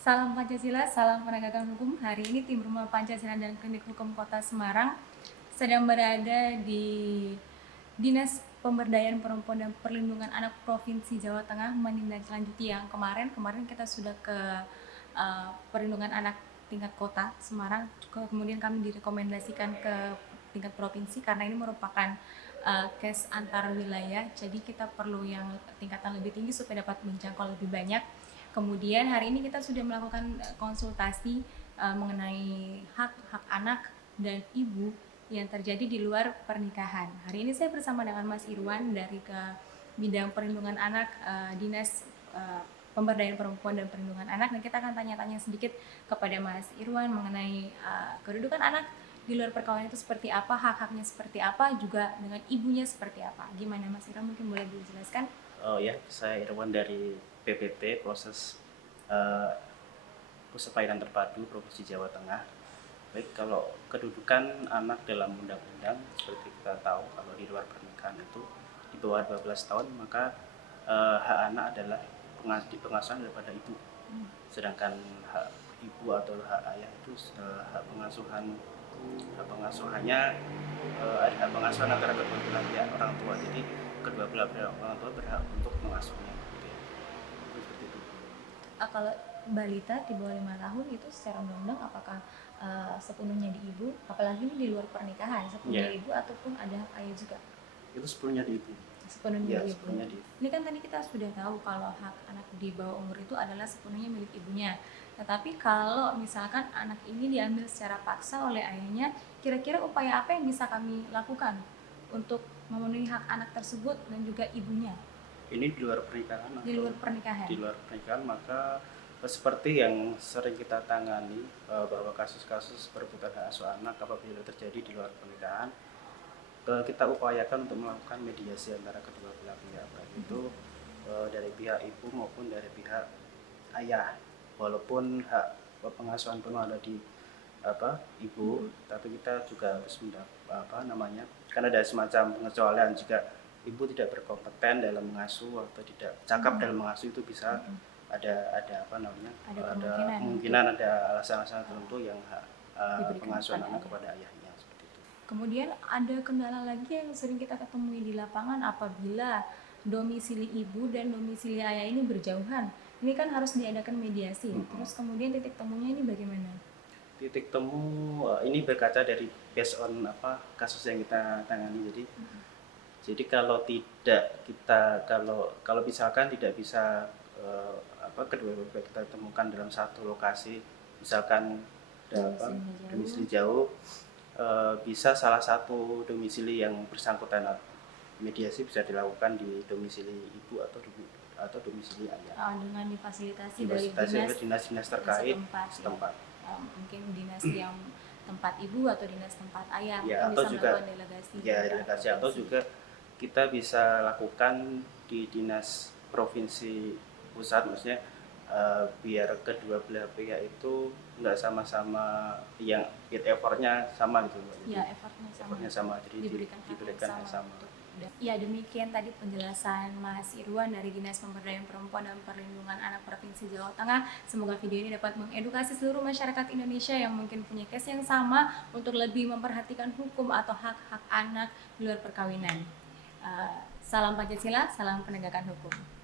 Salam Pancasila, salam penegakan hukum. Hari ini tim Rumah Pancasila dan Klinik Hukum Kota Semarang sedang berada di Dinas Pemberdayaan Perempuan dan Perlindungan Anak Provinsi Jawa Tengah menindaklanjuti yang kemarin kita sudah ke perlindungan anak tingkat kota Semarang, kemudian kami direkomendasikan ke tingkat provinsi karena ini merupakan case antar wilayah, jadi kita perlu yang tingkatan lebih tinggi supaya dapat menjangkau lebih banyak. Kemudian hari ini kita sudah melakukan konsultasi mengenai hak anak dan ibu yang terjadi di luar pernikahan. Hari ini saya bersama dengan Mas Irwan dari ke bidang perlindungan anak Dinas Pemberdayaan Perempuan dan Perlindungan Anak, dan kita akan tanya-tanya sedikit kepada Mas Irwan mengenai kedudukan anak di luar perkawinan itu seperti apa, hak-haknya seperti apa, juga dengan ibunya seperti apa. Gimana Mas Irwan, mungkin boleh dijelaskan? Oh ya, saya Irwan dari PPP, proses Pusat Pelayanan Terpadu Provinsi Jawa Tengah. Baik, kalau kedudukan anak dalam undang-undang seperti kita tahu, kalau di luar pernikahan itu di bawah 12 tahun, maka hak anak adalah pengasuhan daripada ibu. Sedangkan hak ibu atau hak ayah itu hak pengasuhannya ada hak pengasuhan antara kedua belah pihak orang tua. Jadi kedua belah pihak orang tua berhak untuk mengasuhnya. Gitu ya. Seperti itu. Kalau balita di bawah 5 tahun itu secara undang-undang apakah sepenuhnya di ibu, apalagi ini di luar pernikahan, sepenuhnya Ya, ibu ataupun ada ayah juga? itu sepenuhnya di ibu. Sepenuhnya Ya, di ibu. sepenuhnya di ibu. Ini kan tadi kita sudah tahu kalau hak anak di bawah umur itu adalah sepenuhnya milik ibunya. Tetapi kalau misalkan anak ini diambil secara paksa oleh ayahnya, kira-kira upaya apa yang bisa kami lakukan untuk memenuhi hak anak tersebut dan juga ibunya? Ini di luar pernikahan. Di luar pernikahan. Di luar pernikahan, maka seperti yang sering kita tangani bahwa kasus-kasus perebutan hak asuh anak apabila terjadi di luar pernikahan, kita upayakan untuk melakukan mediasi antara kedua belah pihak, baik itu dari pihak ibu maupun dari pihak ayah. Walaupun hak pengasuhan penuh ada di ibu, tapi kita juga harus karena ada semacam pengecualian jika ibu tidak berkompeten dalam mengasuh atau tidak cakap dalam mengasuh, itu bisa ada kemungkinan ada alasan-alasan tertentu yang pengasuhan anak kepada ayahnya, seperti itu. Kemudian ada kendala lagi yang sering kita ketemui di lapangan apabila domisili ibu dan domisili ayah ini berjauhan. Ini kan harus diadakan mediasi. Terus kemudian titik temunya ini bagaimana? Titik temu ini berkaca dari based on kasus yang kita tangani. Jadi kalau misalkan tidak bisa kedua belah kita temukan dalam satu lokasi, misalkan domisili jauh, bisa salah satu domisili yang bersangkutan, mediasi bisa dilakukan di domisili ibu atau domisili ayah. Dengan difasilitasi dari dinas-dinas terkait setempat. Mungkin dinas yang tempat ibu atau dinas tempat ayah, ya, mungkin atau bisa juga melakukan delegasi. Atau juga kita bisa lakukan di dinas provinsi pusat, maksudnya biar kedua belah pihak itu nggak sama-sama yang effortnya sama gitu. Ya, effortnya sama. Jadi diberikan yang sama. Ya, demikian tadi penjelasan Mas Irwan dari Dinas Pemberdayaan Perempuan dan Perlindungan Anak Provinsi Jawa Tengah. Semoga video ini dapat mengedukasi seluruh masyarakat Indonesia yang mungkin punya case yang sama untuk lebih memperhatikan hukum atau hak-hak anak di luar perkawinan. Salam Pancasila, salam penegakan hukum.